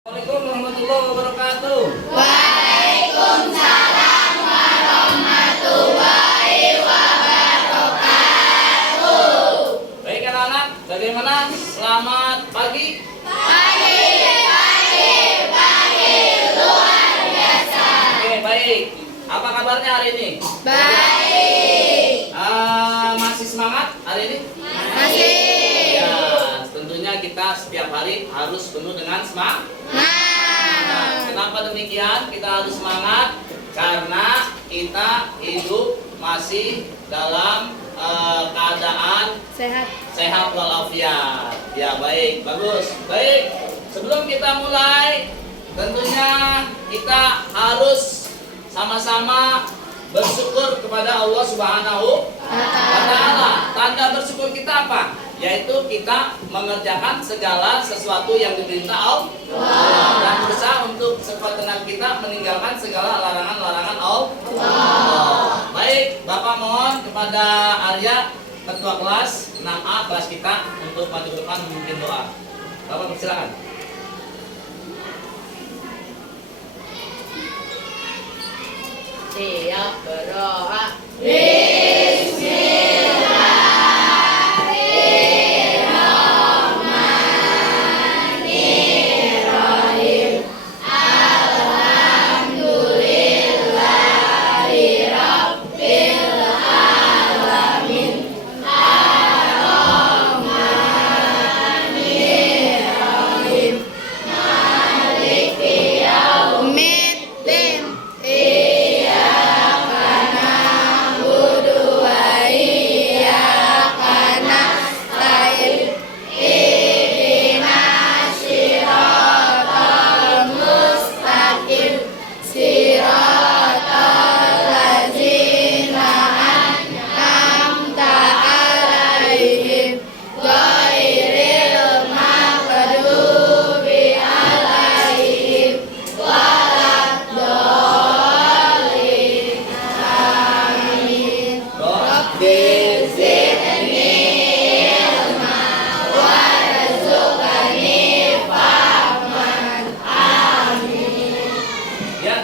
Assalamualaikum warahmatullahi wabarakatuh. Waalaikumsalam warahmatullahi wabarakatuh. Baik anak-anak, bagaimana? Selamat pagi. Pagi, luar biasa. Oke, baik. Apa kabarnya hari ini? Baik. Masih semangat hari ini? Masih. Ya, tentunya kita setiap hari harus penuh dengan semangat. Kenapa demikian? Kita harus semangat karena kita hidup masih dalam keadaan sehat walafiat. Ya, baik, bagus. Baik, sebelum kita mulai, tentunya kita harus sama-sama bersyukur kepada Allah Subhanahu wa Ta'ala. Tanda bersyukur kita apa? Yaitu kita mengerjakan segala sesuatu yang diperintah Allah dan berusaha untuk sekuat tenaga kita meninggalkan segala larangan-larangan Allah. Baik, Bapak mohon kepada Arya, ketua kelas 6A kelas kita untuk maju ke depan memimpin doa. Bapak persilakan. Siap berdoa.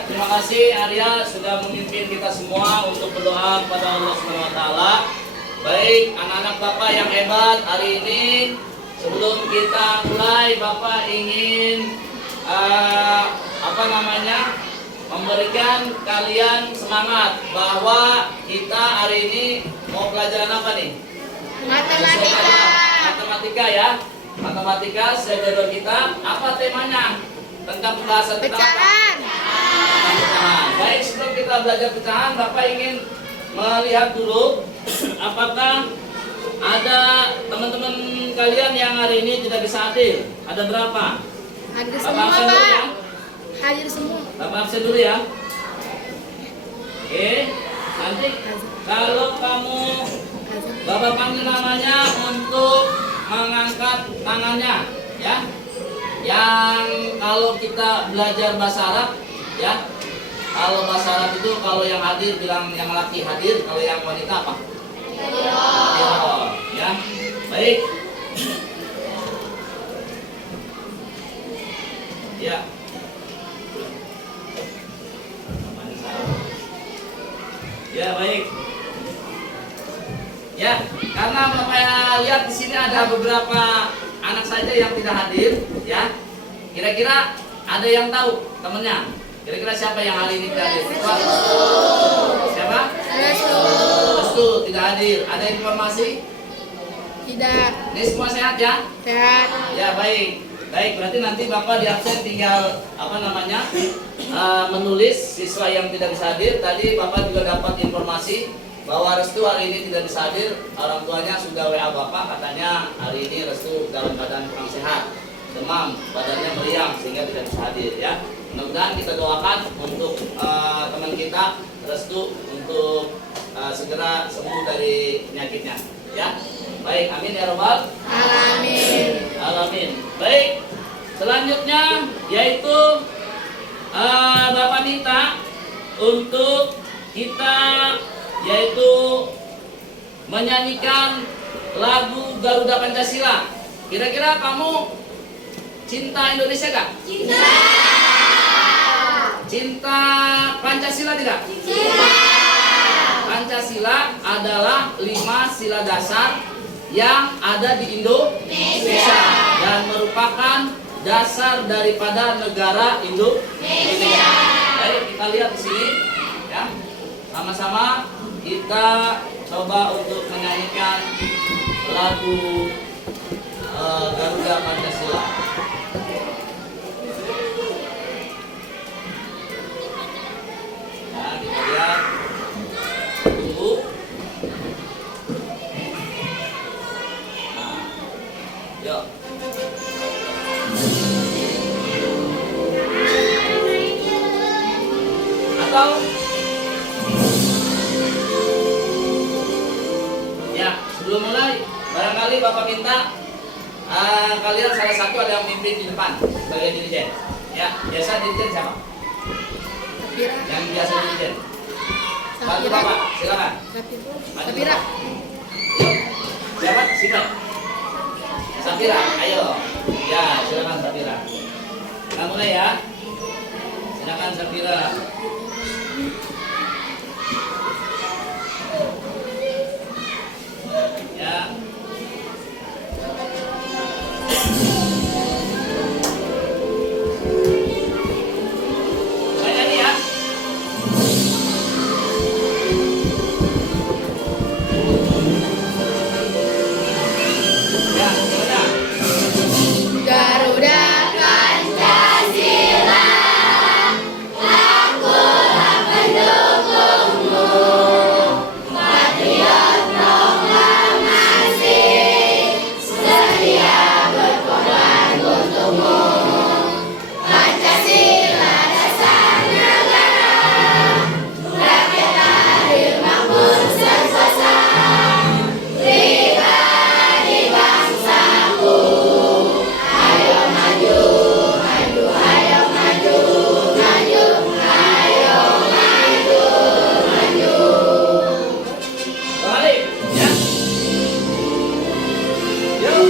Terima kasih Arya sudah memimpin kita semua untuk berdoa kepada Allah Subhanahu wa Ta'ala. Baik, anak-anak Bapak yang hebat, hari ini sebelum kita mulai Bapak ingin memberikan kalian semangat bahwa kita hari ini mau pelajaran apa nih? Matematika ya. Matematika sejarah kita. Apa temanya? Tentang pembahasan tentang apa? Pecahan. Baik, sebelum kita belajar pecahan, Bapak ingin melihat dulu apakah ada teman-teman kalian yang hari ini tidak bisa hadir. Ada berapa? Hadir Bapak semua, absen dulu ya. Pak. Hadir semua. Bapak absen dulu ya. Oke, nanti kalau kamu Bapak panggil namanya untuk mengangkat tangannya, ya. Yang kalau kita belajar bahasa Arab, ya. Kalau bahasa Arab itu kalau yang hadir bilang yang laki hadir, kalau yang wanita apa? Ya. Baik. Ya. Ya, baik. Ya, karena Bapak lihat di sini ada beberapa anak saja yang tidak hadir, ya. Kira-kira ada yang tahu temennya? Kira-kira siapa yang hari ini tidak hadir? Siapa? Restu tidak hadir. Ada informasi? Tidak. Ini semua sehat ya? Sehat. Ya, baik. Baik, berarti nanti Bapak di absen tinggal menulis siswa yang tidak bisa hadir. Tadi Bapak juga dapat informasi bahwa Restu hari ini tidak bisa hadir. Orang tuanya sudah WA Bapak, katanya hari ini Restu dalam keadaan kurang sehat, demam, badannya meriang sehingga tidak bisa hadir ya. Mudah-mudahan kita doakan untuk teman kita Restu untuk segera sembuh dari penyakitnya ya. Baik, amin ya robbal Alamin. alamin. Baik, selanjutnya yaitu Bapak minta untuk kita yaitu menyanyikan lagu Garuda Pancasila. Kira-kira kamu cinta Indonesia gak? Cinta. Cinta Pancasila tidak? Cinta. Pancasila adalah 5 sila dasar yang ada di Indonesia dan merupakan dasar daripada negara Indonesia. Baik, kita lihat di sini ya. Sama-sama kita coba untuk menyanyikan lagu Garuda Pancasila. Ya, kita lihat dulu. Nah, yuk. Atau ya, sebelum mulai barangkali Bapak minta kalian salah satu ada yang mimpin di depan sebagai dirijen. Ya, biasa dirijen siapa? Sapira. Yang biasa dirijen. Bantu Bapak, silakan. Sapira. Yuk. Siapa? Siapa? Sapira, ayo. Ya, silakan Sapira. Kita mulai ya. Silakan Sapira. Ya. Saya nyanyi ya. Ya, gimana? Garuda Pancasila, akulah pendukungmu, patriot proklamasi, sedia berkorban untukmu. Pancasila dasar negara, rakyat adil makmur sentosa, pribadi bangsaku. Ayo maju, maju, ayo maju, maju, ayo maju, maju. Balik, ya. Yuk.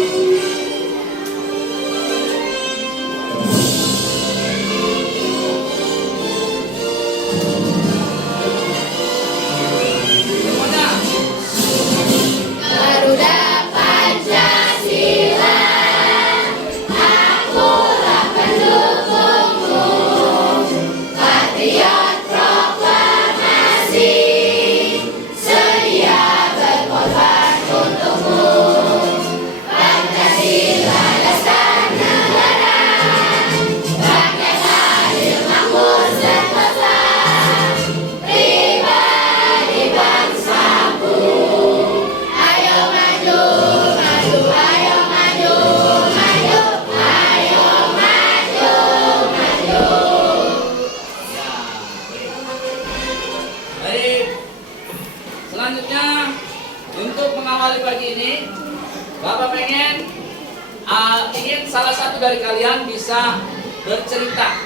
Semuanya. Garuda Pancasila, akulah pendukungmu, patriot proklamasi, sedia berkorban untukmu. Pancasila dasar negara, rakyat adil makmur sentosa, pribadi bangsaku. Ayo maju, maju, ayo maju, maju, ayo maju, maju. Ya, baik. Baik. Selanjutnya untuk mengawali pagi ini, Bapak ingin salah satu dari kalian bisa bercerita.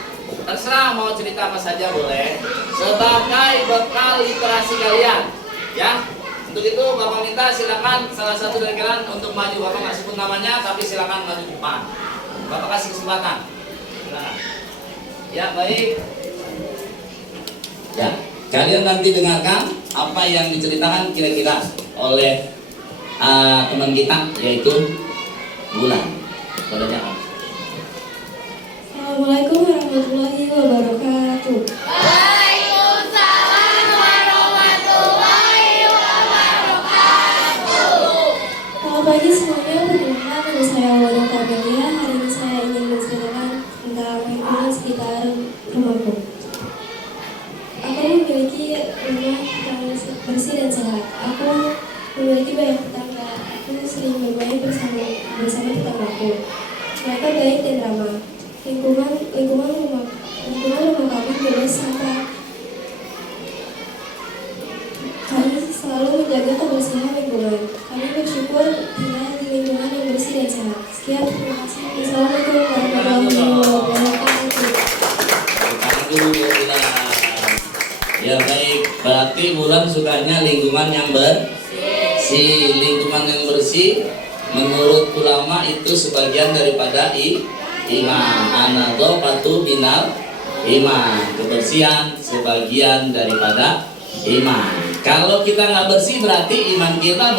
Terserah mau cerita apa saja boleh. Sebagai bekal literasi kalian, ya. Untuk itu Bapak minta silakan salah satu dari kalian untuk maju. Bapak nggak sebut namanya, tapi silakan maju ke depan. Bapak kasih kesempatan. Silakan. Ya, baik. Ya, kalian nanti dengarkan apa yang diceritakan kira-kira oleh teman kita, yaitu Bulan. Saudara. Assalamualaikum warahmatullahi wabarakatuh. Waalaikumsalam warahmatullahi wabarakatuh. Selamat pagi semuanya, perkenalkan nama saya Wada Kabelia. Hari ini saya ingin menceritakan tentang lingkungan sekitar rumahku. Aku memiliki rumah yang bersih dan sehat. Aku memiliki banyak tetangga. Aku sering bermain bersama tetanggaku. Mereka baik dan ramah. Lingkungan rumah kami bebas sampah. Kami selalu menjaga kebersihan lingkungan. Kami bersyukur tinggal di lingkungan yang bersih dan sehat. Sekian, terima kasih. Assalamualaikum warahmatullahi wabarakatuh. Aduh, Bulan. Ya baik, berarti Bulan sukanya lingkungan yang bersih. Lingkungan yang bersih menurut ulama itu sebagian daripada iman. An-nadhafatu minal iman. Kebersihan sebagian daripada iman. Kalau kita nggak bersih berarti iman kita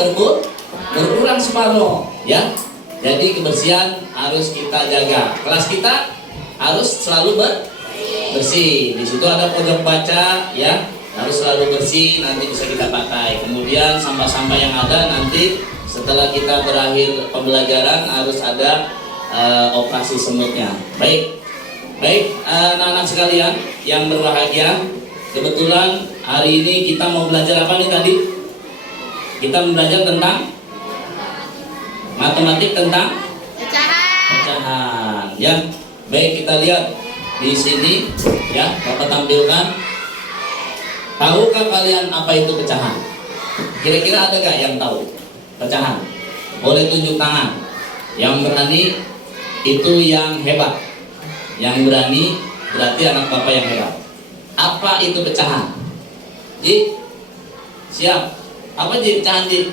berkurang separuh, ya. Jadi kebersihan harus kita jaga. Kelas kita harus selalu bersih. Di situ ada pojok baca, ya. Harus selalu bersih, nanti bisa kita pakai. Kemudian sampah-sampah yang ada nanti setelah kita berakhir pembelajaran harus ada operasi semutnya. Baik, anak-anak sekalian yang berbahagia, kebetulan hari ini kita mau belajar apa nih tadi? Kita belajar tentang matematik, tentang pecahan. Ya, baik, kita lihat di sini, ya, Bapak tampilkan. Tahukah kalian apa itu pecahan? Kira-kira ada gak yang tahu pecahan? Boleh tunjuk tangan. Yang berani itu yang hebat. Yang berani berarti anak bapak yang hebat. Apa itu pecahan? Ji, siap. Apa Ji pecahan Ji?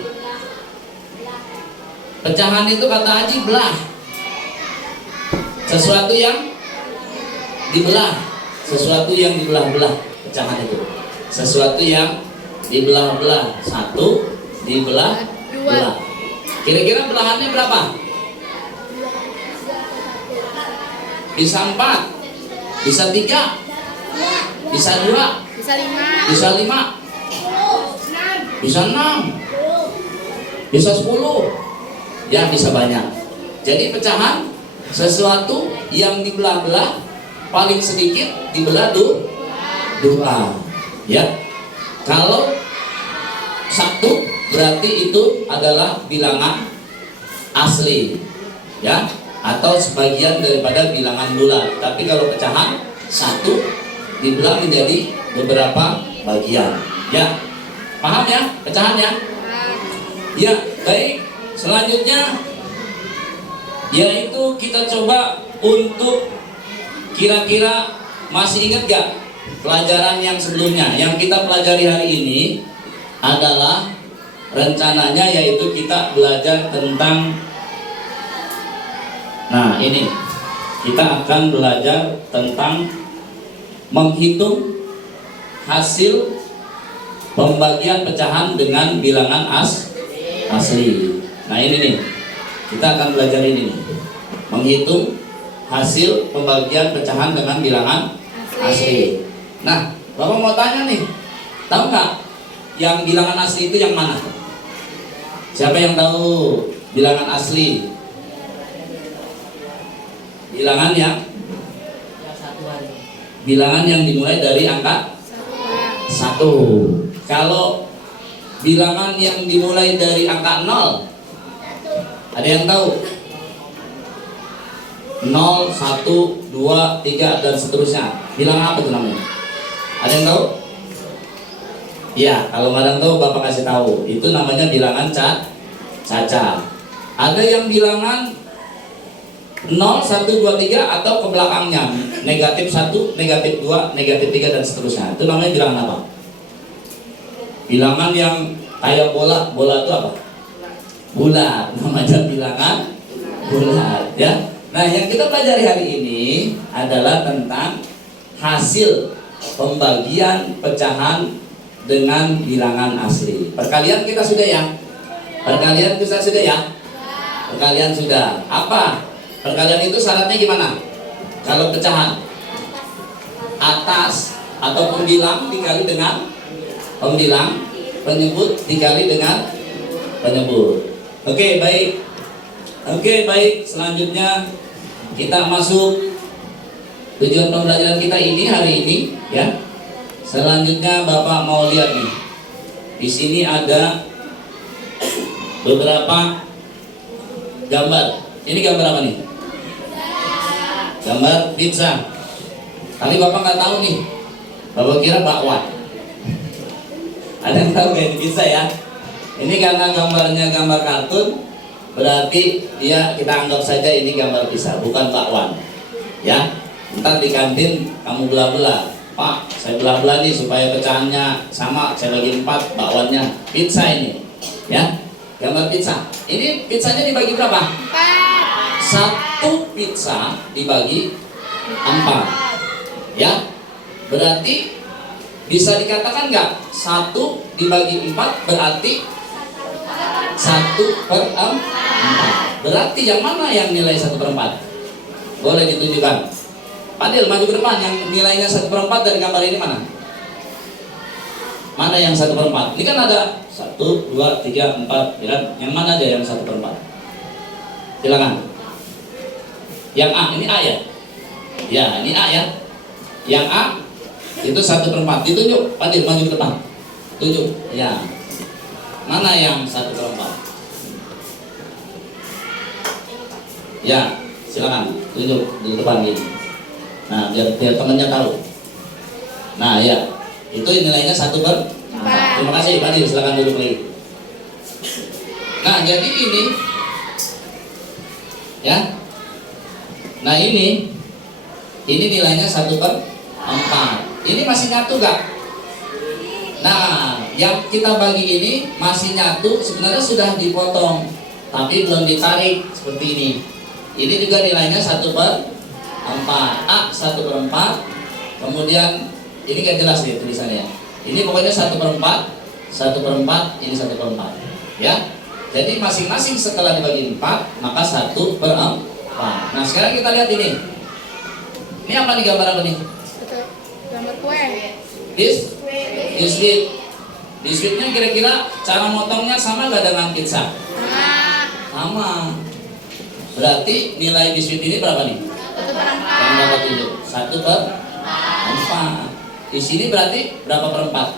Pecahan itu kata Haji belah. Sesuatu yang dibelah. Sesuatu yang dibelah-belah. Pecahan itu sesuatu yang dibelah-belah. Satu dibelah-belah. Kira-kira belahannya berapa? Bisa 4, bisa 3, bisa 2, Bisa 5. bisa 5, bisa 6, bisa 10, ya bisa banyak. Jadi pecahan sesuatu yang dibelah-belah, paling sedikit dibelah dua. Ya, kalau 1 berarti itu adalah bilangan asli, ya, atau sebagian daripada bilangan bulat. Tapi kalau pecahan 1 dibelah menjadi beberapa bagian. Ya, paham ya pecahannya? Ya, baik. Selanjutnya yaitu kita coba untuk kira-kira masih ingat gak pelajaran yang sebelumnya? Yang kita pelajari hari ini adalah rencananya yaitu kita belajar tentang, nah ini kita akan belajar tentang menghitung hasil pembagian pecahan dengan bilangan asli. Nah ini nih, kita akan belajar ini nih, menghitung hasil pembagian pecahan dengan bilangan asli. Nah, Bapak mau tanya nih, tahu nggak yang bilangan asli itu yang mana? Siapa yang tahu bilangan asli? Bilangan yang dimulai dari angka 1. Kalau bilangan yang dimulai dari angka 0, ada yang tahu? 0, 1, 2, 3 dan seterusnya. Bilangan apa itu namanya? Ada yang tahu? Ya, kalau nggak ada yang tahu Bapak kasih tahu. Itu namanya bilangan caca. Ada yang bilangan 0, 1, 2, 3 atau ke belakangnya negatif 1, negatif 2, negatif 3 dan seterusnya. Itu namanya bilangan apa? Bilangan yang kayak bola itu apa? Bulat. Namanya bilangan bulat, ya. Nah, yang kita pelajari hari ini adalah tentang hasil pembagian pecahan dengan bilangan asli. Perkalian kita sudah ya? Perkalian kita sudah ya? Perkalian sudah. Apa? Perkalian itu syaratnya gimana? Kalau pecahan atas atau pembilang dikali dengan pembilang, penyebut dikali dengan penyebut. Oke, baik. Selanjutnya kita masuk tujuan pembelajaran kita ini hari ini, ya. Selanjutnya Bapak mau lihat nih. Di sini ada beberapa gambar. Ini gambar apa nih? Gambar pizza. Tapi Bapak nggak tahu nih. Bapak kira bakwan. Ada yang tahu kayak pizza ya? Ini karena gambarnya gambar kartun, berarti kita anggap saja ini gambar pizza, bukan bakwan. Ya, ntar di kantin kamu belah-belah. Pak, saya belah-belah nih supaya pecahannya sama, saya bagi 4 bakwannya. Pizza ini, ya, gambar pizza. Ini pizzanya dibagi berapa? 4. satu pizza dibagi 4. Ya, berarti bisa dikatakan nggak 1 dibagi 4 berarti 1/4. Berarti yang mana yang nilai 1/4? Boleh ditunjukkan. Padil, maju ke depan. Yang nilainya 1/4 dari gambar ini mana? Mana yang 1/4? Ini kan ada 1, 2, 3, 4, ya kan? Yang mana aja yang 1/4? Silakan. Yang A, ini A ya? Ya, ini A ya. Yang A itu 1/4. Ditunjuk, Padil, maju ke depan. Tunjuk, ya. Mana yang 1/4? Ya, silakan. Tunjuk di depan ini. Nah, biar temannya tahu. Nah, ya. Itu nilainya 1/4. Terima kasih, Padil, silakan duduk lagi. Nah, jadi ini ya. Nah, ini nilainya 1/4. Ini masih nyatu gak? Nah, yang kita bagi ini masih nyatu, sebenarnya sudah dipotong, tapi belum ditarik seperti ini. Ini juga nilainya 1/4. A 1/4. Kemudian ini gak jelas nih tulisannya. Ini pokoknya 1/4, 1/4, ini 1/4. Ya. Jadi masing-masing setelah dibagi 4, maka 1/4. Nah, sekarang kita lihat ini. Ini apa nih, gambar apa nih? Gambar kue. Biskuit. Biskuitnya kira-kira cara motongnya sama gak dengan pizza? Sama. Berarti nilai biskuit ini berapa nih? 1/4. Yang dapat tunjuk 1/4. Di sini berarti berapa per 4?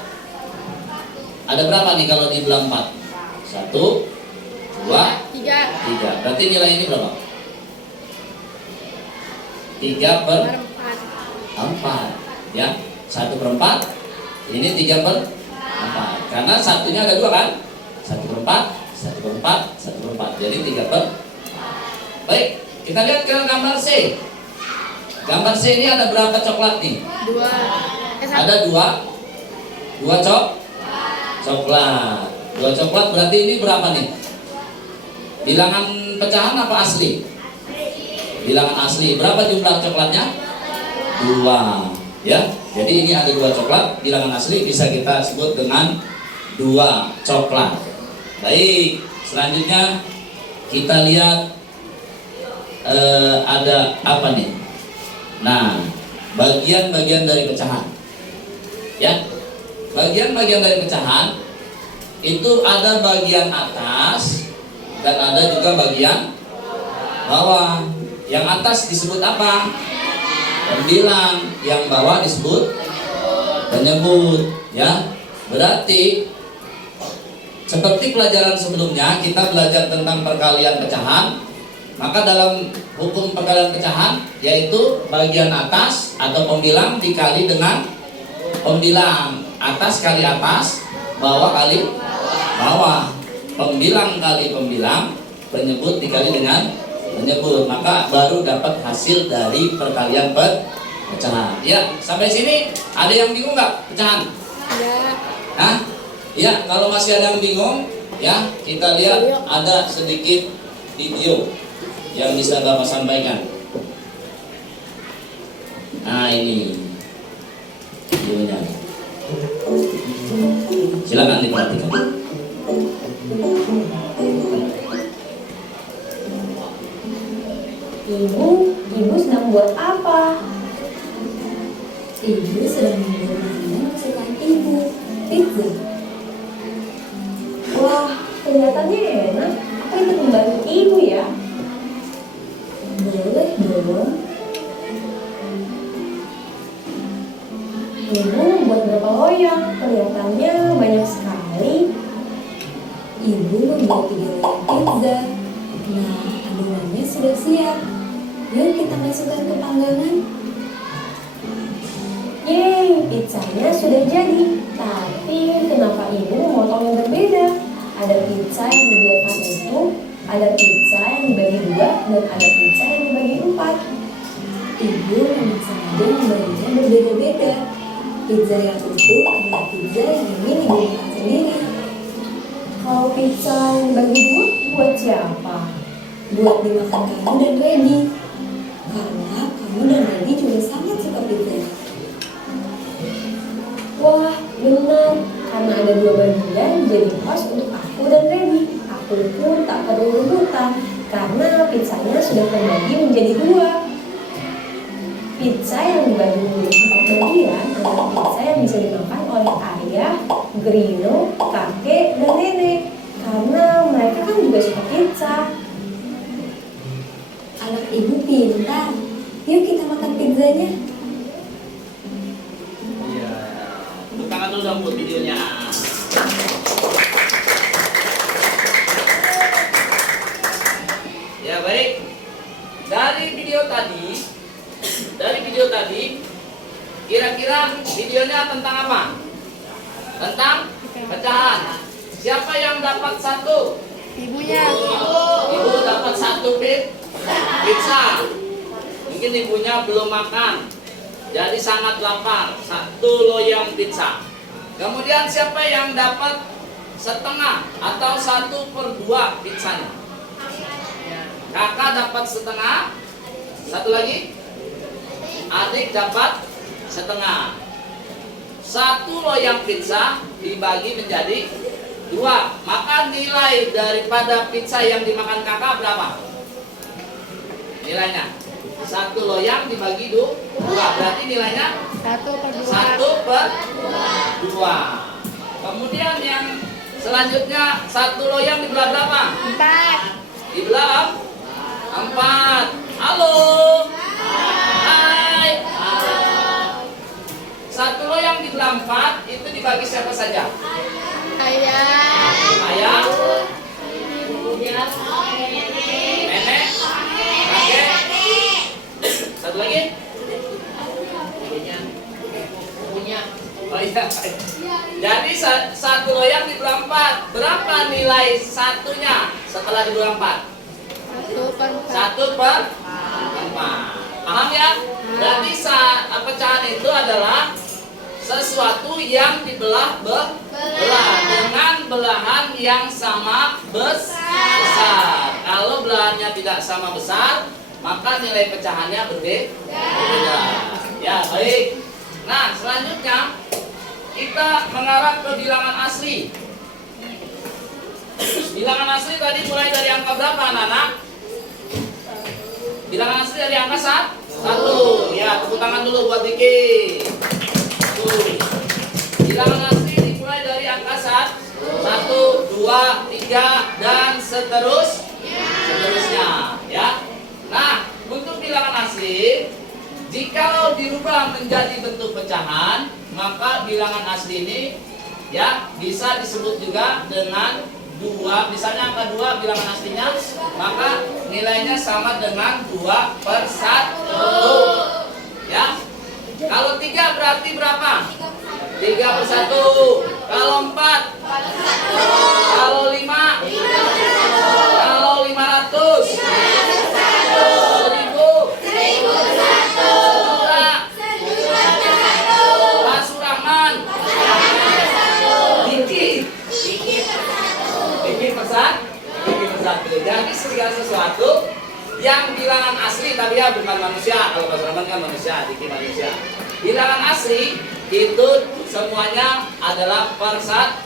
Ada berapa nih kalau dibelah 4? 1, 2, 3. Berarti nilai ini berapa? 3/4. Ya, 1/4. Ini 3/4. Karena satunya ada 2 kan? 1/4, 1/4, 1/4. Jadi 3/4. Baik, kita lihat ke gambar C. Gambar C ini ada berapa coklat nih? 2. Ada 2 coklat. 2 coklat berarti ini berapa nih? Bilangan pecahan apa asli? Bilangan asli. Berapa jumlah coklatnya? 2. Ya. Jadi ini ada 2 coklat. Bilangan asli bisa kita sebut dengan 2 coklat. Baik. Selanjutnya kita lihat ada apa nih? Nah, bagian-bagian dari pecahan. Ya. Bagian-bagian dari pecahan itu ada bagian atas dan ada juga bagian bawah. Yang atas disebut apa? Pembilang. Yang bawah disebut penyebut. Ya, berarti seperti pelajaran sebelumnya kita belajar tentang perkalian pecahan. Maka dalam hukum perkalian pecahan yaitu bagian atas atau pembilang dikali dengan pembilang. Atas kali atas, bawah kali bawah. Pembilang kali pembilang, penyebut dikali dengan penyebut, maka baru dapat hasil dari perkalian pecahan. Ya, sampai sini ada yang bingung nggak pecahan? Ya. Hah? Ya, kalau masih ada yang bingung, ya kita lihat ada sedikit video yang bisa Bapak sampaikan. Nah, ini videonya. Silakan diperhatikan. Ibu sedang buat apa? Ibu sedang membuat makanan kesukaan ibu, pizza. Wah, kelihatannya enak. Aku ikut membantu ibu ya. Boleh dong. Ibu buat berapa loyang? Kelihatannya banyak sekali. Ibu membuat 3 loyang pizza. Nah, adonannya sudah siap. Yuk kita masukkan ke panggangan. Yeay, pizzanya sudah jadi. Tapi kenapa ibu memotongnya berbeda? Ada pizza yang dibiarkan utuh, ada pizza yang dibagi 2, dan ada pizza yang dibagi 4. Ibu memang sengaja membaginya berbeda-beda. Pizza yang utuh adalah pizza yang ingin ibu makan sendiri. Kalau pizza yang dibagi 2, buat siapa? buat dimakan kamu dan Redi. Karena kamu dan Redi juga sangat suka pizza. Wah, benar. Karena ada 2 bagian, jadi pas untuk aku dan Redi. Aku pun tak perlu rebutan, karena pizzanya sudah terbagi menjadi 2. Pizza yang dibagi menjadi 4 bagian adalah pizza yang bisa dimakan oleh ayah, Grino, kakek, dan nenek. Karena mereka kan juga suka pizza. Anak ibu pintar. Yuk kita makan pizzanya. Iya. Tepuk tangan dulu dong buat videonya. Ya baik. Dari video tadi, kira-kira videonya tentang apa? Tentang pecahan. Siapa yang dapat 1? Ibunya. Ibu dapat 1 pizza. Mungkin ibunya belum makan, jadi sangat lapar. 1 loyang pizza. Kemudian siapa yang dapat setengah atau 1/2 pizzanya? Kakak dapat setengah. Satu lagi, adik dapat setengah. 1 loyang pizza dibagi menjadi 2. Maka nilai daripada pizza yang dimakan kakak berapa? Nilainya 1 loyang dibagi 2. Berarti nilainya 1/2. Kemudian yang selanjutnya 1 loyang dibelah berapa? 4. Dibelah 4. Halo. Hai. 1 loyang dibelah 4 itu dibagi siapa saja? Ayah. Ayah, nenek, kakek. Satu lagi? Oh iya. Jadi 1 loyang dibelah 4. Berapa nilai satunya setelah dibelah 4? 1/4. Paham ya? Berarti pecahan itu adalah sesuatu yang dibelah dengan belahan yang sama besar. Kalau belahannya tidak sama besar, maka nilai pecahannya berbeda. Ya, baik. Nah, selanjutnya kita mengarah ke bilangan asli. Bilangan asli tadi mulai dari angka berapa, anak-anak? Bilangan asli dari angka 1. Ya, tepuk tangan dulu buat Diki. Bilangan asli dimulai dari angka 1, 2, 3 dan seterusnya. Ya. Nah, untuk bilangan asli, jikalau dirubah menjadi bentuk pecahan, maka bilangan asli ini ya bisa disebut juga dengan 2. Misalnya angka 2 bilangan aslinya, maka nilainya sama dengan 2/1. Ya. Kalau 3 berarti berapa? 3/1. Kalau 4? Kalau 5? Kalau 500? 1000? 1 Pak Surahman? Diki per 1. Jadi segala sesuatu yang bilangan asli, tapi ya bukan manusia. Kalau Pak Surahman kan manusia, Diki manusia. Bilangan asli itu semuanya adalah per 1.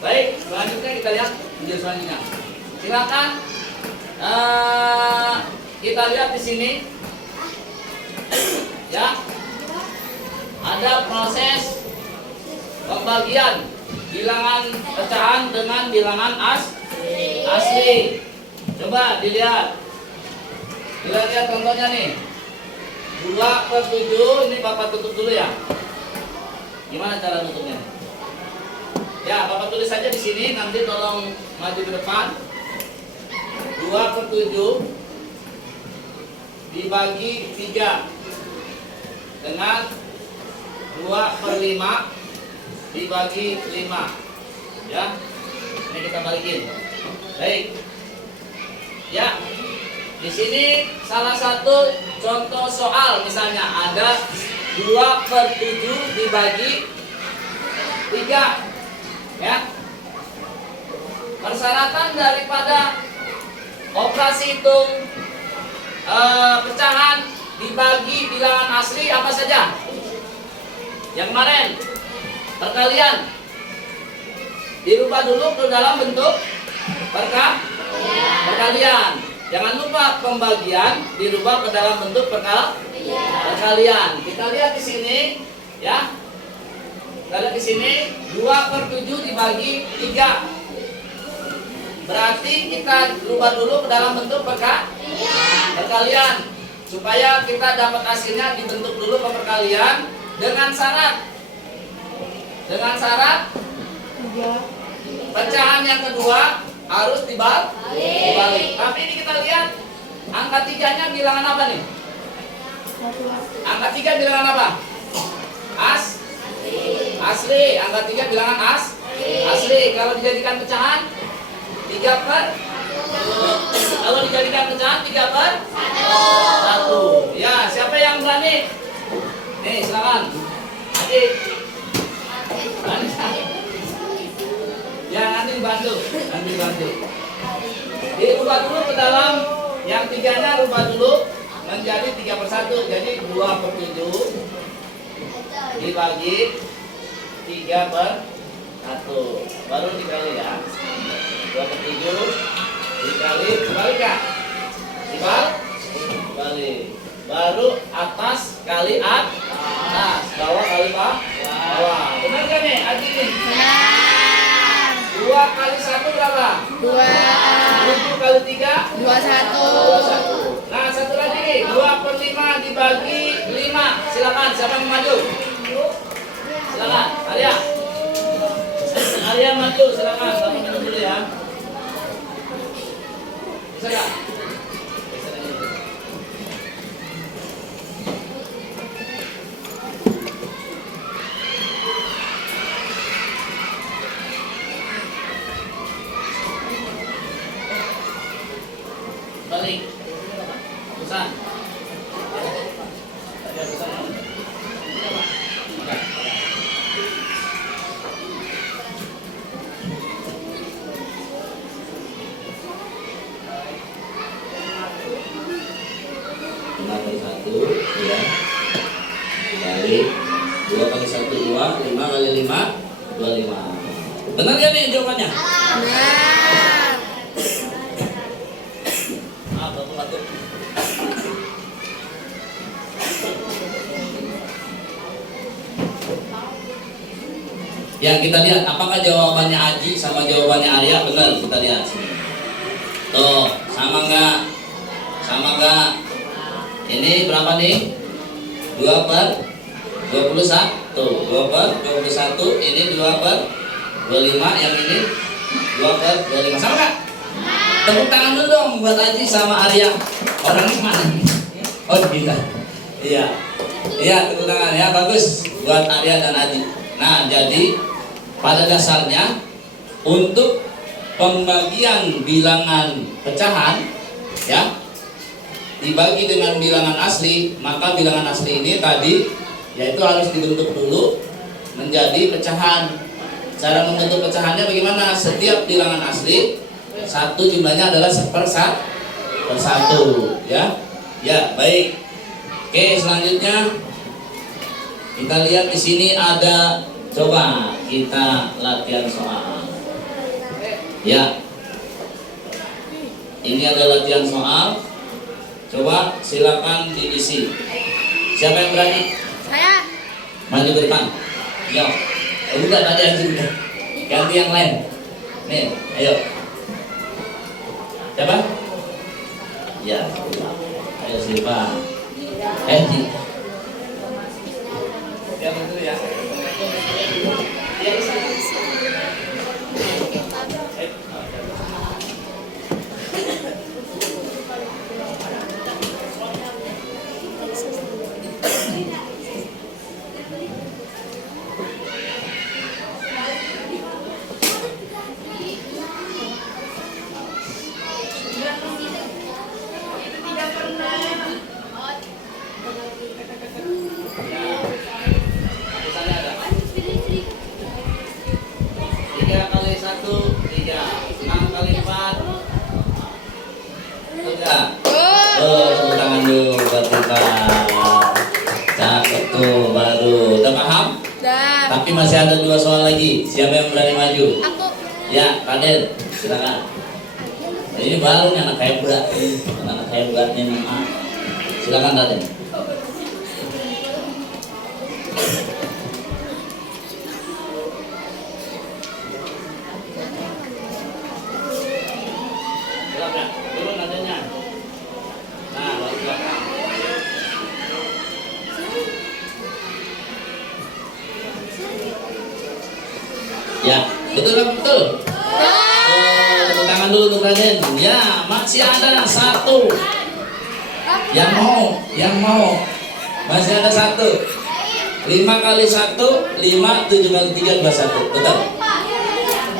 Baik, selanjutnya kita lihat video selanjutnya. Silakan kita lihat di sini. Ya, ada proses pembagian bilangan pecahan dengan bilangan asli. Coba dilihat. Lihat contohnya nih. 2/7, ini Bapak tutup dulu ya. Gimana cara tutupnya? Ya, Bapak tulis saja di sini, nanti tolong maju ke depan. 2/7 dibagi 3 dengan 2/5 dibagi 5. Ya. Ini kita balikin. Baik. Ya. Di sini salah satu contoh soal, misalnya ada 2/7 dibagi 3. Ya. Persyaratan daripada Operasi hitung pecahan dibagi bilangan asli apa saja? Yang kemarin perkalian dirubah dulu ke dalam bentuk perkalian. Jangan lupa pembagian dirubah ke dalam bentuk perkalian. Kita lihat di sini, ya. Kita lihat di sini 2/7 dibagi 3. Berarti kita rubah dulu ke dalam bentuk perkalian supaya kita dapat hasilnya dibentuk dulu ke perkalian dengan syarat pecahan yang kedua harus dibalik. Tapi ini kita lihat angka 3-nya bilangan apa nih? Angka 3 bilangan apa? Asli. Angka 3 bilangan asli. Kalau dijadikan pecahan 3/1. Kalau dijadikan pecahan 3/1. Ya, siapa yang berani? Nih, silakan. Adik. Berani. Ya, nanti dibantu. Dirubah dulu ke dalam yang 3-nya, rubah dulu menjadi 3/1. Jadi 2/7 dibagi 3/1. Baru dikali ya. 2/7 dikali kebalikan. Dibalik. Baru atas kali atas, bawah kali bawah. Benar kan nih? Aji nih. Benar. 2 kali 1 berapa? 2. 7 kali 3? 21. Nah, satu lagi. 2/5 dibagi 5. Silakan, siapa yang maju? Silakan, Arya maju, silakan. Kamu minum dulu ya. Bisa nggak? Balik. Pesan. Ada pesan. Kali 1 ya. Balik. 2 kali 1 2, 5 kali 5 25. Benar kan nih jawabannya? Benar. Batuk. Ya, kita lihat apakah jawabannya Aji sama jawabannya Arya benar. Kita lihat sini. Tuh, sama enggak? Ini berapa nih? 2/21. 2/21. Ini 2/25. Yang ini 2/25. Sama enggak? Tepuk tangan dulu dong buat Aji sama Arya. Orangnya mana? Oh, kita. Iya, tepuk tangan ya, bagus buat Arya dan Aji. Nah, jadi pada dasarnya untuk pembagian bilangan pecahan ya dibagi dengan bilangan asli, maka bilangan asli ini tadi yaitu harus dibentuk dulu menjadi pecahan. Cara membentuk pecahannya bagaimana? Setiap bilangan asli satu jumlahnya adalah 1/1 ya. Ya, baik. Oke, selanjutnya kita lihat di sini ada, coba kita latihan soal. Ya. Ini ada latihan soal. Coba silakan diisi. Siapa yang berani? Saya. Maju ke depan. Yo. Udah tadi aja udah. Ganti yang lain. Nih, ayo. Siapa? Ya, ayo siapa? Ji. Ya, betul ya. Ya, Tuh baru. Udah paham? Dah. Tapi masih ada 2 soal lagi. Siapa yang berani maju? Aku. Ya, Raden, silakan. Ini baru nih anak hebat, anak hebatnya nih. Silakan Raden. Silakan, turun adanya. Nah, baru silakan. Ya, betul. Oh, tepuk tangan dulu untuk Raden. Ya, masih ada 1. Yang mau. Masih ada 1. 5 kali 1, 5, 7 kali 3, 21. Betul.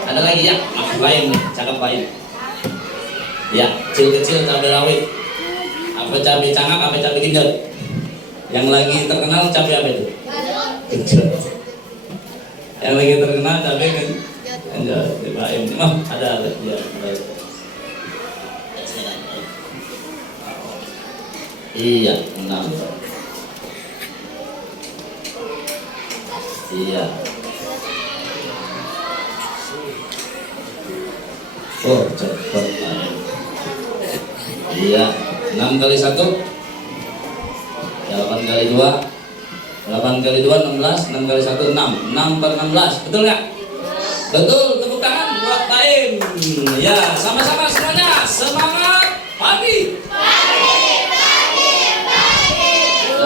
Ada lagi ya? Baik nih, cakep baik. Ya, kecil-kecil cabai rawit. Apa cabai cangak, apa cabai ginjal? Yang lagi terkenal cabai apa itu? Yang lagi terkenal cabai kan? Ada ya. Iya, 6. Iya. Oh, cepat. Iya, 6 kali 1. 8 kali 2. 8 kali 2, 16. 6 kali 1, 6. 6 per 16. Betul nggak? Betul, tepuk tangan buat Taim. Ya, sama-sama semuanya. Semangat pagi.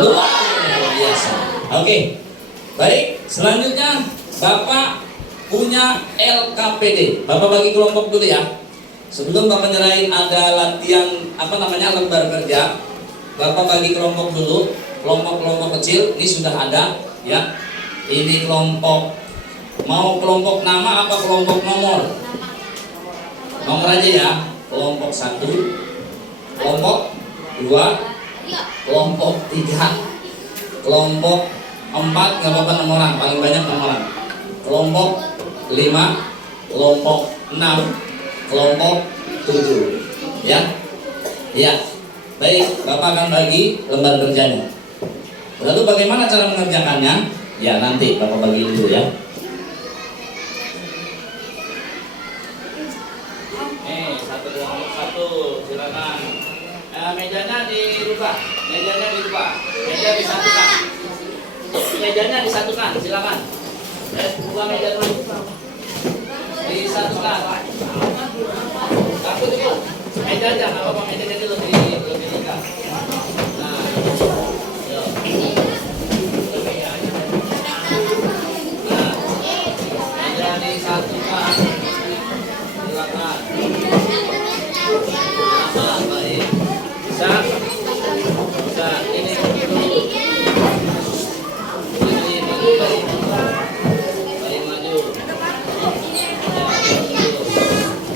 Luar biasa. Oke. Baik, selanjutnya Bapak punya LKPD. Bapak bagi kelompok dulu ya. Sebelum Bapak nyerahin ada latihan lembar kerja. Bapak bagi kelompok dulu. Kelompok-kelompok kecil ini sudah ada ya. Ini kelompok, mau kelompok nama apa kelompok nomor? Nomor aja ya. Kelompok 1, kelompok 2, kelompok 3, kelompok 4, nggak apa-apa nomoran, paling banyak nomoran. Kelompok 5, kelompok 6, kelompok 7. Ya. Ya. Baik, Bapak akan bagi lembar kerjanya. Lalu bagaimana cara mengerjakannya? Ya, nanti Bapak bagi dulu ya. Satu, silakan. Mejanya dirubah. Meja disatukan. Silakan. Buka meja dulu. Disatukan. Takut itu. Meja aja, nggak apa-apa. Meja jadi lebih dekat. Nah, yuk. Nah, meja disatukan. Silakan. Baik. Bisa. Ini dulu. Ini baik. Baik maju.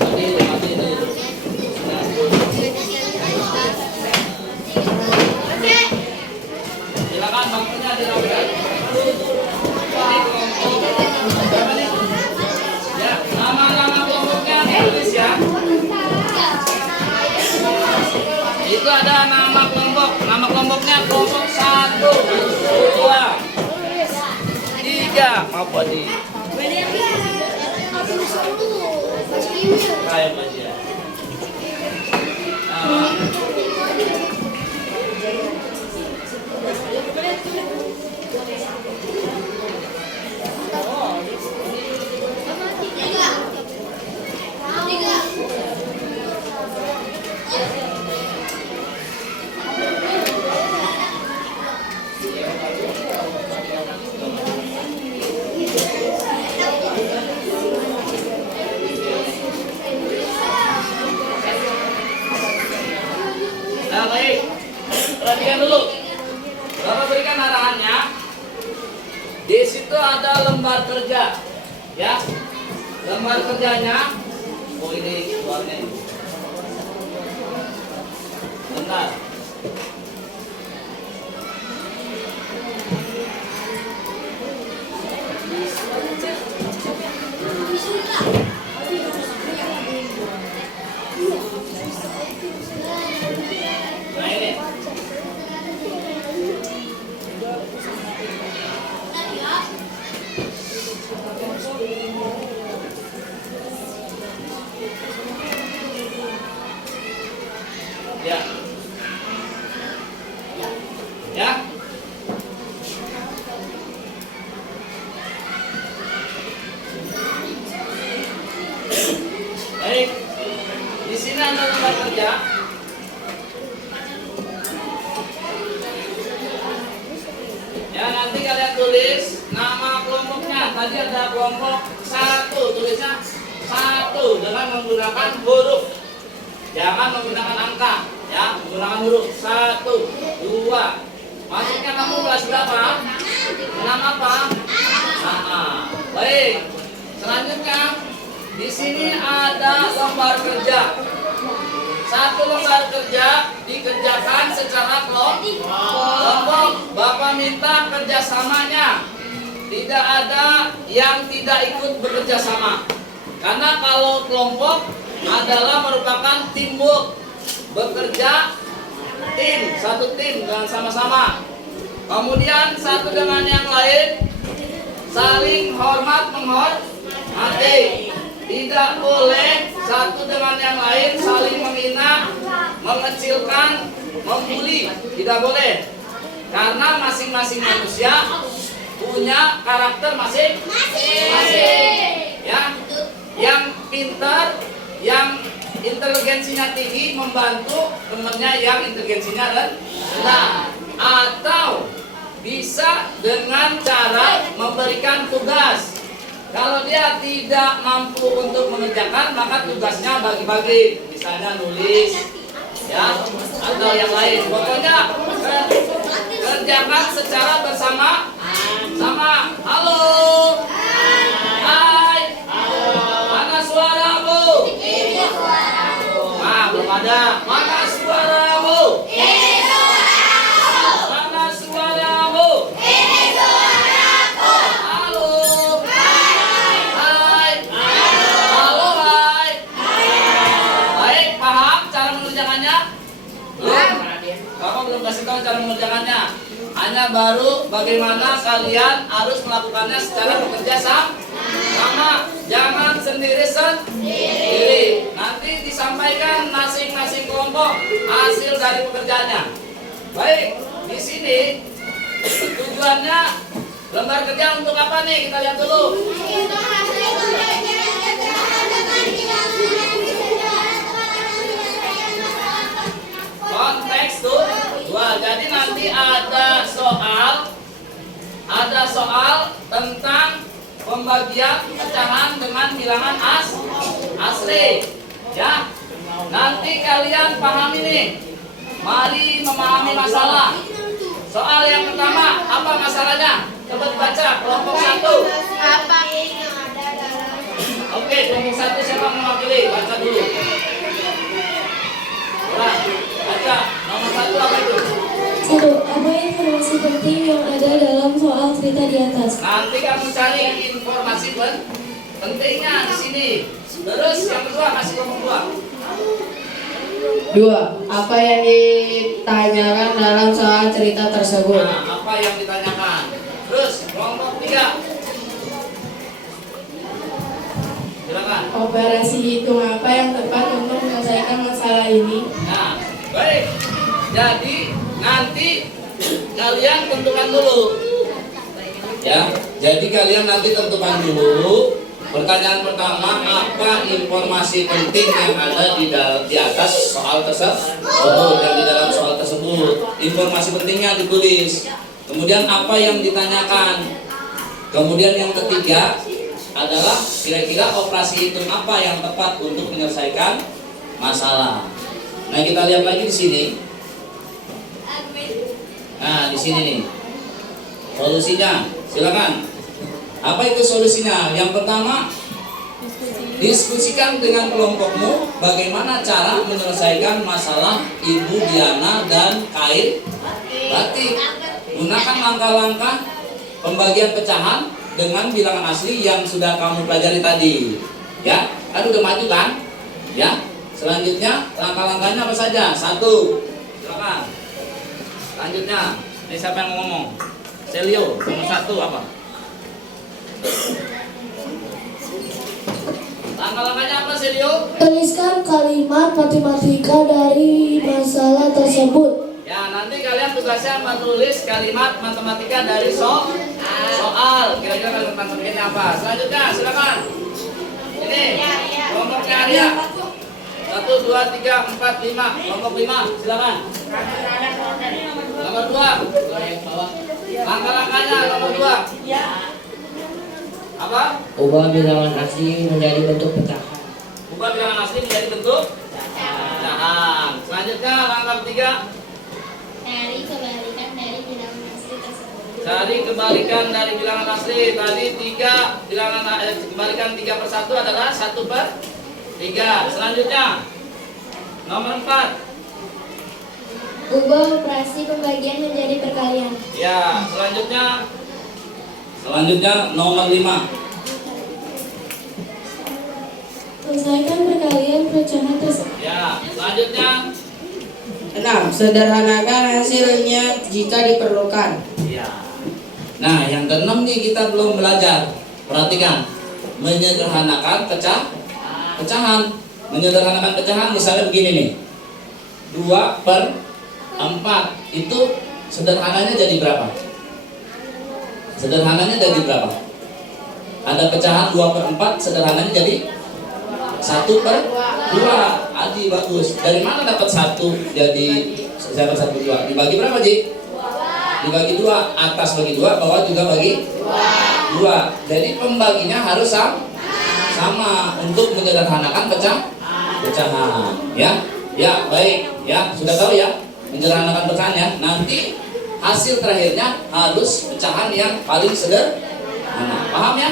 Maju dulu. Silakan bangkunya dirapikan. Ini kelompok. Ya, nama-nama kelompoknya ditulis ya. Itu ada nama kelompok. Nama kelompoknya kelompok 1, 2, 3. Apa di? Kayak aja. Nah, baik. Perhatikan dulu. Bapak berikan arahannya. Di situ ada lembar kerja. Ya. Lembar kerjanya. Oh, ini keluarnya. Bentar. Nah, ini. Ya, nanti kalian tulis nama kelompoknya. Tadi ada kelompok 1, tulisnya 1 dengan menggunakan huruf. Jangan menggunakan angka, ya, menggunakan huruf. 1, 2. Maksudnya kamu kelas berapa? Nama apa? Nah, baik. Selanjutnya di sini ada lembar kerja. 1 lembar kerja dikerjakan secara kelompok. Bapak minta kerjasamanya. Tidak ada yang tidak ikut bekerja sama. Karena kalau kelompok adalah merupakan teamwork, bekerja tim, satu tim dengan sama-sama. Kemudian satu dengan yang lain saling hormat menghormati. Tidak boleh satu dengan yang lain saling menghina, mengecilkan, membuli. Tidak boleh. Karena masing-masing manusia punya karakter masing-masing. Ya. Yang pintar, yang inteligensinya tinggi membantu temannya yang inteligensinya rendah. Atau bisa dengan cara memberikan tugas. Kalau dia tidak mampu untuk mengerjakan, maka tugasnya bagi-bagi. Misalnya nulis, ya, atau yang lain. Pokoknya kerjakan secara bersama. Halo. Hai. Mana suaramu? Nah, belum ada. Mana suaramu? Mana suaramu? Halo. Hai. Halo, hai. Baik, paham cara mengerjakannya? Belum? Kamu belum kasih tahu cara mengerjakannya. Hanya baru bagaimana kalian harus melakukannya secara bekerja sama. Jangan sendiri. Nanti disampaikan masing-masing kelompok hasil dari pekerjaannya. Baik, di sini tujuannya lembar kerja untuk apa nih? Kita lihat dulu. Konteks tuh. Wah, jadi nanti ada soal tentang pembagian pecahan dengan bilangan asli. Ya. Nanti kalian pahami nih. Mari memahami masalah. Soal yang pertama, apa masalahnya? Coba dibaca kelompok 1. Apa? Oke, kelompok 1 siapa yang mewakili? Baca dulu. Nah, baca. Nomor 1 apa itu? 1. Apa informasi penting yang ada dalam soal cerita di atas? Nanti kamu cari informasi pentingnya di sini. Terus yang kedua, kasih kelompok 2. 2. Apa yang ditanyakan dalam soal cerita tersebut? Nah, apa yang ditanyakan? Terus kelompok 3. Silakan. Operasi hitung apa yang tepat untuk menyelesaikan masalah ini? Nah, baik. Jadi nanti kalian tentukan dulu. Ya, jadi kalian nanti tentukan dulu. Pertanyaan pertama, apa informasi penting yang ada di atas soal tersebut? Yang di dalam soal tersebut, informasi pentingnya ditulis. Kemudian apa yang ditanyakan? Kemudian yang ketiga adalah kira-kira operasi hitung apa yang tepat untuk menyelesaikan masalah. Nah, kita lihat lagi di sini. Nah, di sini nih solusinya. Silakan. Apa itu solusinya? Yang pertama, diskusikan dengan kelompokmu bagaimana cara menyelesaikan masalah Ibu Diana dan kain batik. Gunakan langkah-langkah pembagian pecahan dengan bilangan asli yang sudah kamu pelajari tadi. Ya, kan udah maju kan? Ya. Selanjutnya langkah-langkahnya apa saja? 1. Silakan. Selanjutnya, ini siapa yang mau ngomong? Celio, nomor 1 apa? Langkah-langkahnya apa, Celio? Tuliskan kalimat matematika dari masalah tersebut. Ya, nanti kalian tugasnya menulis kalimat matematika dari soal. Kira-kira kalimat matematikanya apa? Selanjutnya, silakan. Ini kelompoknya Arya. 1, 2, 3, 4, 5. Kelompok 5, silakan. Nomor 2. Langkah-langkahnya Bisa? Apa? Ubah bilangan asli menjadi bentuk pecahan. Ubah bilangan asli menjadi bentuk pecahan. Selanjutnya langkah ketiga. Cari kebalikan dari bilangan asli tersebut. Cari kebalikan dari bilangan asli. Tadi 3 bilangan kebalikan 3 per 1 adalah 1 per 3. Selanjutnya nomor 4. Ubah operasi pembagian menjadi perkalian. Ya, selanjutnya nomor 5. Selesaikan perkalian pecahan tersebut. Ya, selanjutnya 6. Sederhanakan hasilnya jika diperlukan. ya. Nah, yang keenam nih kita belum belajar. Perhatikan. Menyederhanakan pecahan. Menyederhanakan pecahan misalnya begini nih. 2 per 4 itu sederhananya jadi berapa? Sederhananya jadi berapa? Ada pecahan 2 per 4, sederhananya jadi 1 per 2. Aji bagus. Dari mana dapat 1 jadi dapat 1 2? Dibagi berapa, Ji? Dibagi 2. Atas bagi 2, bawah juga bagi 2. Jadi pembaginya harus sama untuk menyederhanakan pecahan, ya. Ya, baik. Ya, sudah tahu ya? Menyederhanakan pecahan ya. Nanti hasil terakhirnya harus pecahan yang paling sederhana. Paham ya?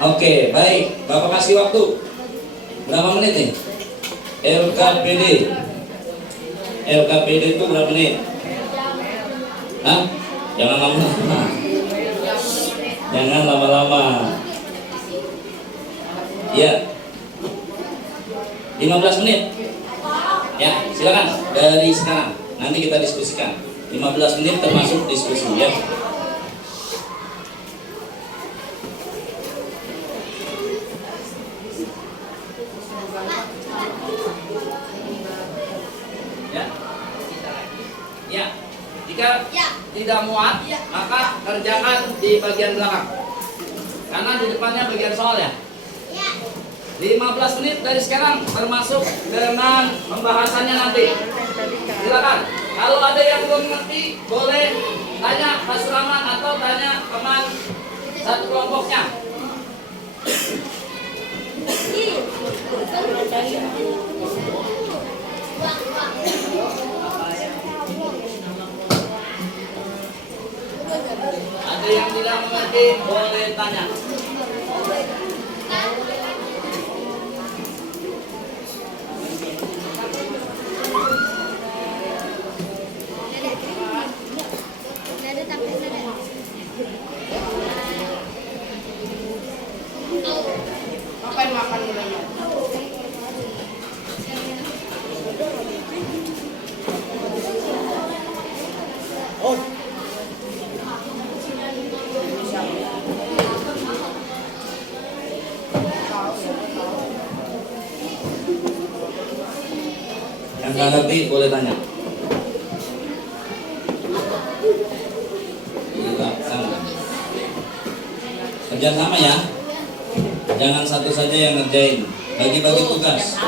Oke, baik. Bapak kasih waktu. Berapa menit nih? LKPD itu berapa menit? Hah? Jangan lama-lama. Jangan lama-lama. Ya. 15 menit. Ya, silakan dari sekarang. Nanti kita diskusikan. 15 menit termasuk diskusi ya. Ya. Ya. Jika tidak muat, maka kerjakan di bagian belakang. Karena di depannya bagian soal ya. 15 menit dari sekarang termasuk dengan pembahasannya nanti. Silakan. Kalau ada yang belum ngerti, boleh tanya Pak Sulaman atau tanya teman satu kelompoknya. Ada yang tidak mengerti, boleh tanya. Makan mulai. Yang nggak ngerti boleh tanya. Kerja sama ya. Jangan satu saja yang ngerjain. Bagi-bagi tugas.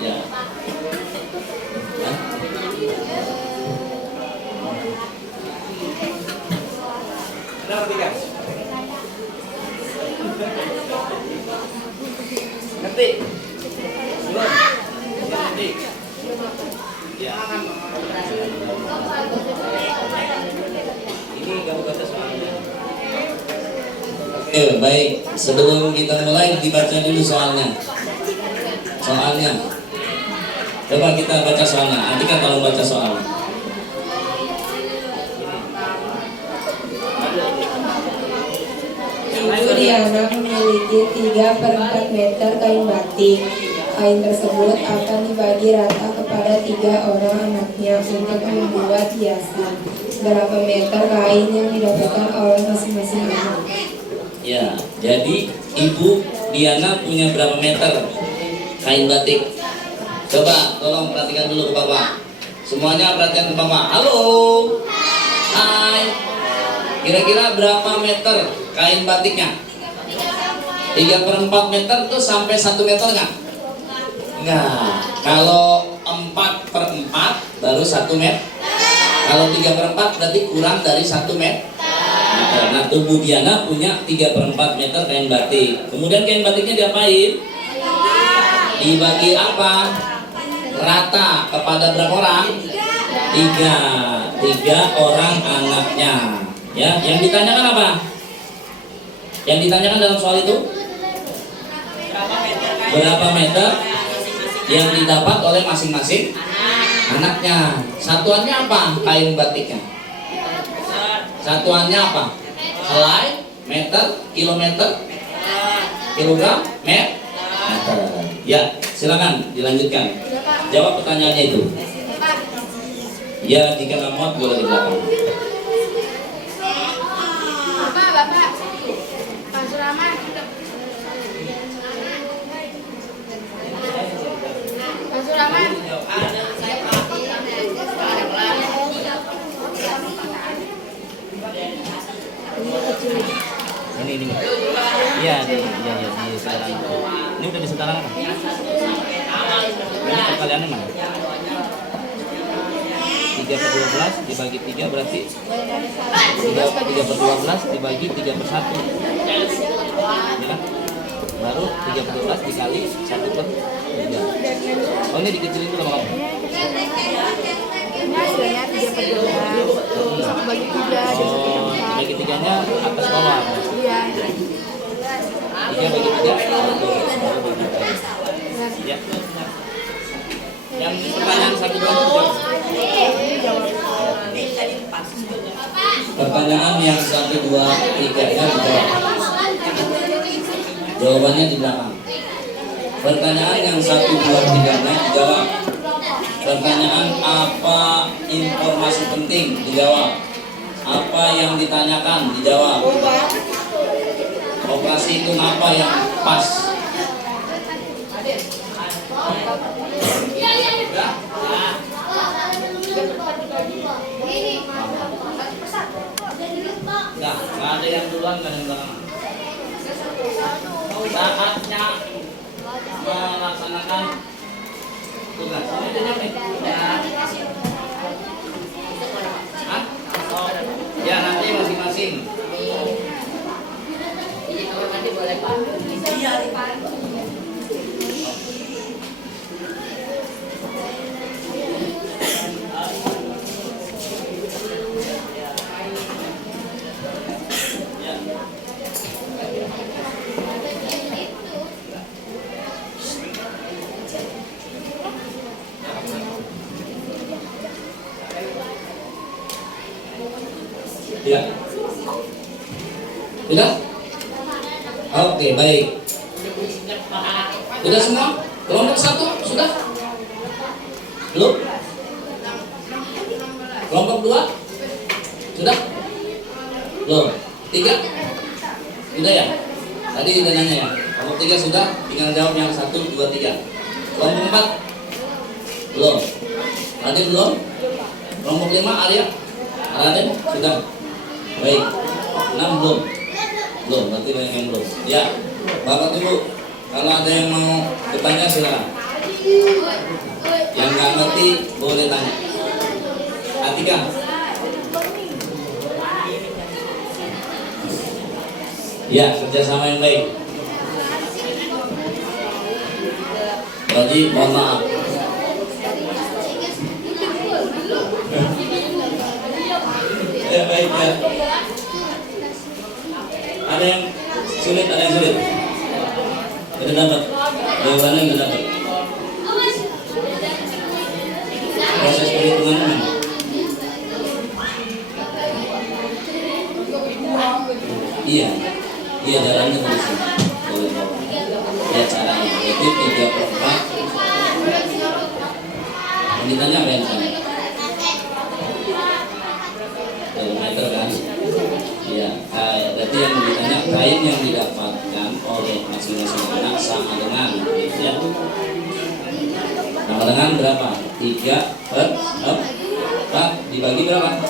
Ya. Kenapa tiga? Ngerti? Belum? Ngerti? Ya. Ini kamu baca soalnya. Oke, baik. Sebelum kita mulai dibaca dulu soalnya. Coba kita baca soalnya. Nanti kan kalau baca soal. Ibu Diana memiliki 3 per 4 meter kain batik. Kain tersebut akan dibagi rata kepada 3 orang anaknya untuk membuat hiasan. Berapa meter kain yang didapatkan oleh masing-masing anak? Ya, jadi Ibu Diana punya berapa meter kain batik? Coba tolong perhatikan dulu ke Bapak. Semuanya perhatikan ke Bapak. Halo. Hai. Kira-kira berapa meter kain batiknya? 3 per 4 meter tuh sampai 1 meter nggak? Enggak. Kalau 4 per 4 baru 1 meter. Kalau 3 per 4 berarti kurang dari 1 meter. Nah, tubuh Diana punya 3/4 meter kain batik. Kemudian kain batiknya diapain? Dibagi apa? Rata kepada berapa orang? 3 orang anaknya. Ya, yang ditanyakan apa? Yang ditanyakan dalam soal itu? Berapa meter yang didapat oleh masing-masing anaknya? Satuannya apa? Kain batiknya. Satuannya apa? Helai, meter, kilometer, kilogram, meter. Ya, silakan dilanjutkan. Jawab pertanyaannya itu. Ya, jika nggak muat boleh di belakang. Bapak. Pak Suraman. Pak Suraman. Ini. Iya, sekarang. Ini udah disekarang kan? Ini perkaliannya mana? 3/12 dibagi 3 berarti 3/12 dibagi 3/1. Ya kan? Baru 3/12 dikali 1/3. Oh, ini dikecilin dulu sama kamu. Ini hasilnya 3/12 bagi 3 Oh, bagi 3-nya atas bawah. Iya. 3 bagi 3 ya. Yang pertanyaan 1, 2 jawab. Pertanyaan yang 1, 2, 3 nya dijawab. Jawabannya di belakang. Pertanyaan yang 1, 2, 3 nya dijawab. Pertanyaan apa informasi penting dijawab. Apa yang ditanyakan dijawab. Operasi itu apa yang pas? Nggak ada yang duluan, nggak ada yang belakangan. Saatnya melaksanakan tugas. Ini udah nyampe. Hah? Ya, nanti masing-masing. Ya. Sudah? Oke, baik. Sudah semua? Kelompok 1 sudah? Belum? Kelompok 2? Sudah? Belum? 3? Sudah ya? Tadi udah nanya ya. Kelompok 3 sudah, tinggal jawab yang 1, 2, 3. Kelompok 4? Belum. Tadi belum? Kelompok 5 Arya? Raden? Sudah? Baik. 6 belum? Belum, berarti banyak yang belum. Ya, Bapak Ibu, kalau ada yang mau bertanya silakan. Yang nggak ngerti boleh tanya. Atika. Ya, kerjasama yang baik. Jadi mohon maaf. Ya baik ya. Ada yang sulit, ada yang sulit. Udah dapat. Jawabannya udah dapat. Proses perhitungannya mana? Iya. Iya, jalannya dari sini. Boleh bawa. Ya caranya. Itu 3/4. Yang ditanya apa yang ditanya? Meter kan? Iya. Berarti yang ditanya kain yang didapatkan oleh masing-masing anak sama dengan, ya. Sama dengan berapa? 3/4 dibagi berapa? 3.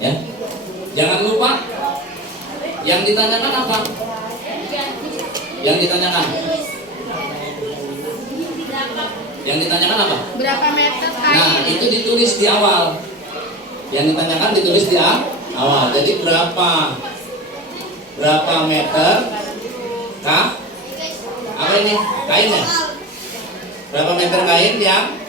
Ya. Jangan lupa yang ditanyakan apa? Yang ditanyakan? Yang ditanyakan apa? Berapa meter kain? Nah, itu ditulis di awal. Yang ditanyakan ditulis di Jadi berapa meter? Apa ini? Kain ya? Berapa meter kain yang